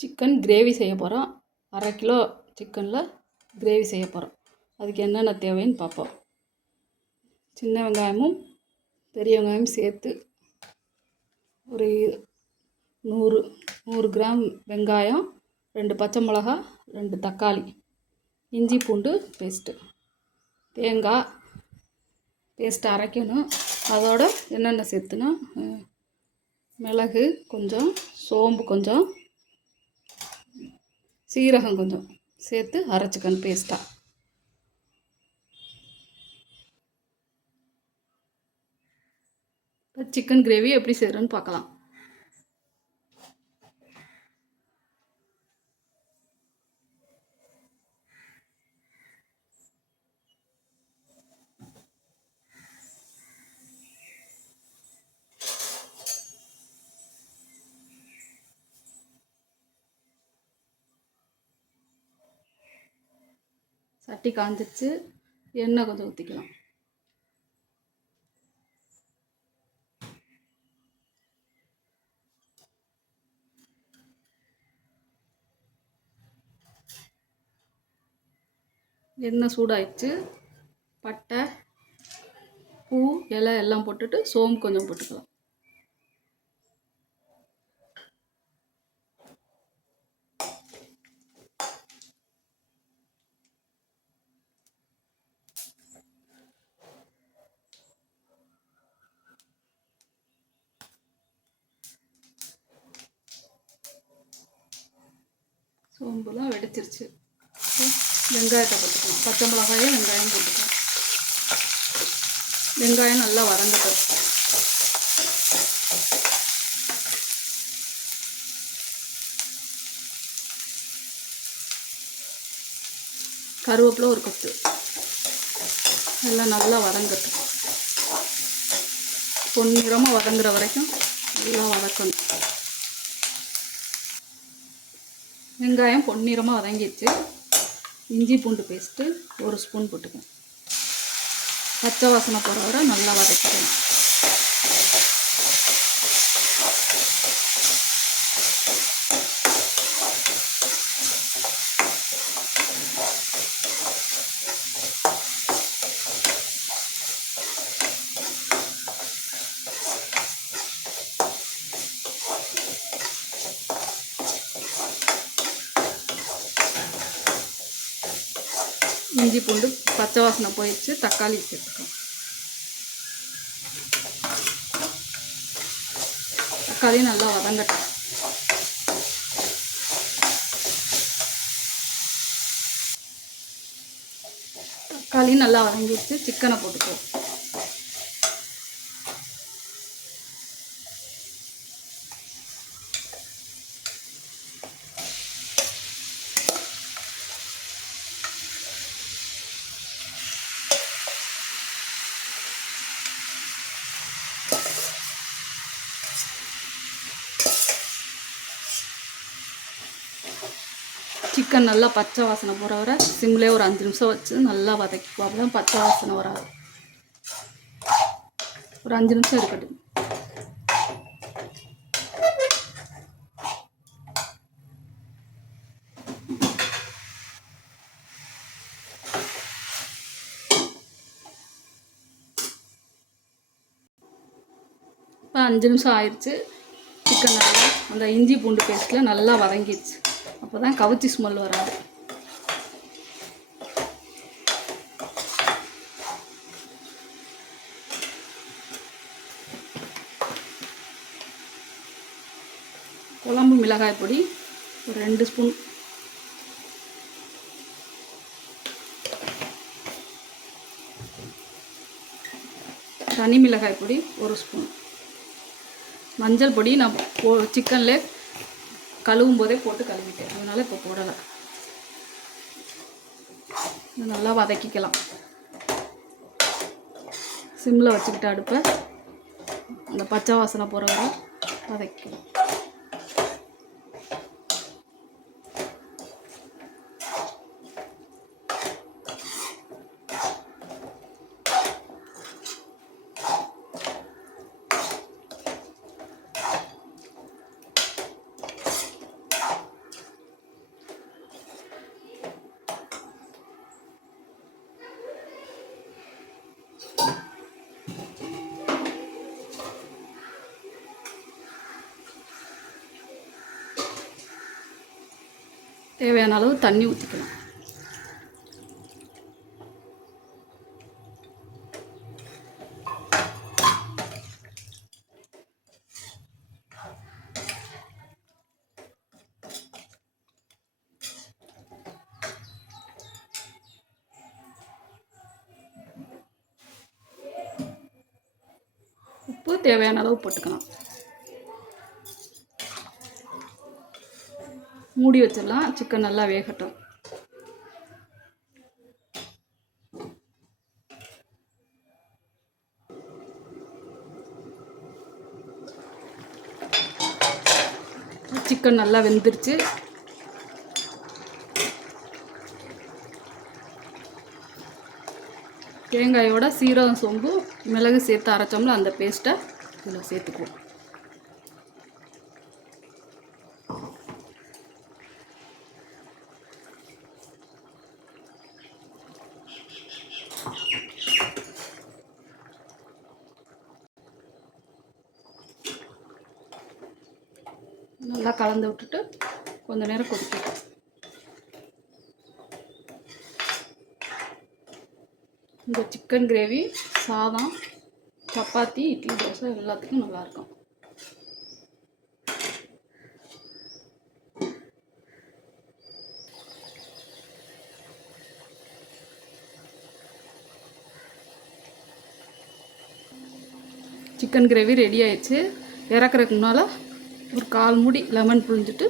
Chicken gravy செய்ய போகிறோம் அரை கிலோ சிக்கனில் கிரேவி செய்ய போகிறோம் அதுக்கு என்னென்ன தேவைன்னு பார்ப்போம். சின்ன வெங்காயமும் பெரிய வெங்காயமும் சேர்த்து ஒரு நூறு நூறு கிராம் வெங்காயம் ரெண்டு பச்சை மிளகா ரெண்டு தக்காளி இஞ்சி பூண்டு பேஸ்ட்டு தேங்காய் பேஸ்ட்டு அரைக்கணும். அதோட என்னென்ன சேர்த்துனா மிளகு கொஞ்சம் சோம்பு கொஞ்சம் சீரகம் கொஞ்சம் சேர்த்து அரைச்சிக்கணும் பேஸ்ட்டாக சிக்கன் கிரேவி எப்படி செய்கிறோன்னு பார்க்கலாம். சட்டி காஞ்சிச்சு எண்ணெய் கொஞ்சம் ஊற்றிக்கலாம் எண்ணெய் சூடாயிடுச்சு. பட்டை பூ இலை எல்லாம் போட்டுட்டு சோம்பு கொஞ்சம் போட்டுக்கலாம். சோம்புலாம் வெடிச்சிருச்சு. வெங்காயத்தை போட்டுக்கலாம். பச்சை மிளகாயும் வெங்காயம் போட்டுக்கலாம். வெங்காயம் நல்லா வதங்கட்டும் கருவேப்பிலை ஒரு கொத்து. எல்லாம் நல்லா வதங்கட்டும். பொன்னிறமாக வதங்குற வரைக்கும் நல்லா வதக்கணும். வெங்காயம் பொன்னிறமாக வதங்கிடுச்சு. இஞ்சி பூண்டு பேஸ்ட்டு ஒரு ஸ்பூன் போட்டுக்கணும் பச்சை வாசனை போகிற வர நல்லா வதக்கிக்கணும் இஞ்சி பூண்டு பச்சை வாசனை போயிடுச்சு தக்காளி சேர்த்துக்கலாம். தக்காளி நல்லா வதங்கட்டும். தக்காளி நல்லா வதங்கிடுச்சு சிக்கனை போட்டுக்குவோம். சிக்கன் நல்லா பச்சை வாசனை போகிற வரை சிம்லேயே ஒரு அஞ்சு நிமிஷம் வச்சு நல்லா வதக்கிக்குவோம். அப்போ தான் பச்சை வாசனை வராது. ஒரு அஞ்சு நிமிஷம் இருக்கட்டும். இப்போ அஞ்சு நிமிஷம் ஆயிடுச்சு. சிக்கன் நல்லா அந்த இஞ்சி பூண்டு பேஸ்ட்டில் நல்லா வதங்கிடுச்சு. அப்போ தான் கவுச்சி ஸ்மெல் வராது குழம்பு மிளகாய் பொடி ஒரு ரெண்டு ஸ்பூன். தனி மிளகாய் பொடி ஒரு ஸ்பூன். மஞ்சள் பொடி நான் போ சிக்கனில் கழுவும் போதே போட்டு கழுவிட்டேன். அதனால் இப்போ போடலை. நல்லா வதக்கிக்கலாம். சிம்மில் வச்சுக்கிட்டு அடுப்பை. அந்த பச்சை வாசனை போகிற வரை வதக்கிக்கலாம். தேவையான அளவு தண்ணி ஊற்றிக்கலாம் உப்பு தேவையான அளவு போட்டுக்கலாம். மூடி வச்சிடலாம். சிக்கன் நல்லா வேகட்டும். சிக்கன் நல்லா வெந்துருச்சு. தேங்காயோட சீரகம் சோம்பு மிளகு சேர்த்து அரைச்சோம்ல அந்த பேஸ்ட்டை இதில் சேர்த்துக்குவோம். நல்லா கலந்து விட்டுட்டு கொஞ்ச நேரம் கொதிக்கட்டும். இந்த சிக்கன் கிரேவி சாதம் சப்பாத்தி இட்லி தோசை எல்லாத்துக்கும் நல்லாயிருக்கும் சிக்கன் கிரேவி ரெடி ஆயிடுச்சு. இறக்குறதுக்கு முன்னால் ஒரு கால் மூடி லெமன் புழிஞ்சிட்டு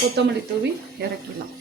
கொத்தமல்லி தூவி இறக்கிடலாம்.